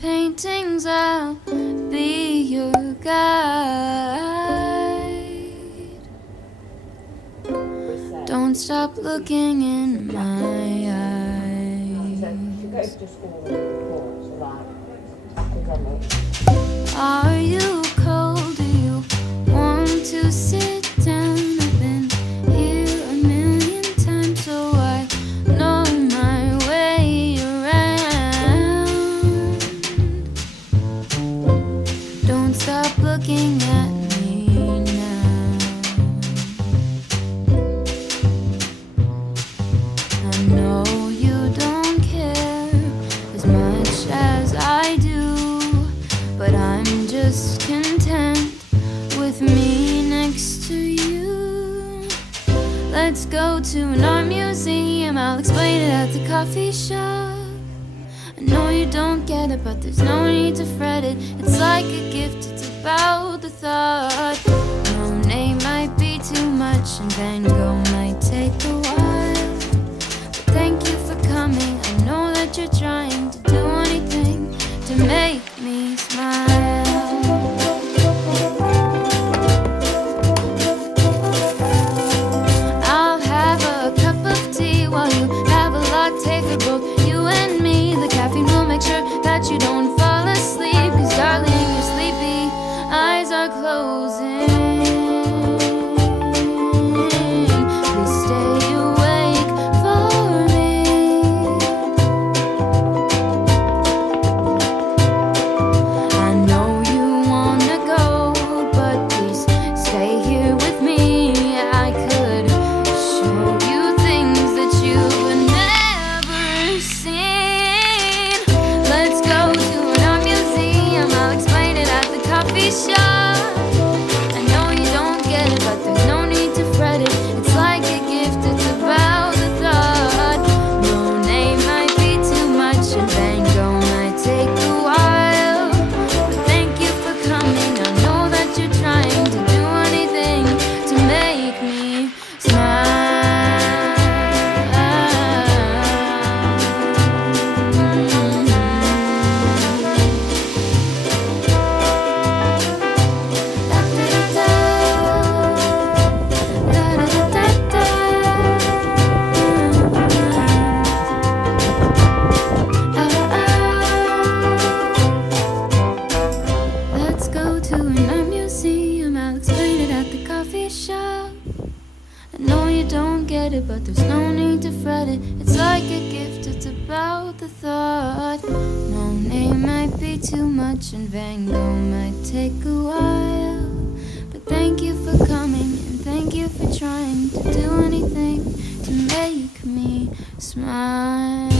paintings, I'll be your guide. Don't stop looking in my eyes. So she goes just all the reports, like Are you cold? Do you want to sit down? I've been here a million times, so I know my way around. Don't stop looking at me now. I know you don't care as much as I do, but I'm just content with me next to you. Let's go to an art museum, I'll explain it at the coffee shop. I know you don't get it, but there's no need to fret it. It's like a gift, it's about the thought. Monet might be too much and Van Gogh might take a while, but thank you for coming. I know that you're trying to do anything to make me smile. I'll have a cup of tea while you have a latte for both you and me. The caffeine will make sure that you don't fall asleep, 'cause darling, you're sleepy, eyes are closing. Please stay awake for me. I know you wanna go, but please stay here with me. I could show you things that you've never seen. Let's go to an art museum, I'll explain it at the coffee shop. I know you don't get it, but there's no need to fret it. It's like a gift, it's about the thought. Monet might be too much and Van Gogh might take a while, but thank you for coming. I know that you're trying to do anything to make me smile. Let's go to an art museum, I'll explain it at the coffee shop. I know you don't get it, but there's no need to fret it. It's like a gift, it's about the thought. Monet might be too much and Van Gogh might take a while, but thank you for coming and thank you for trying to do anything to make me smile.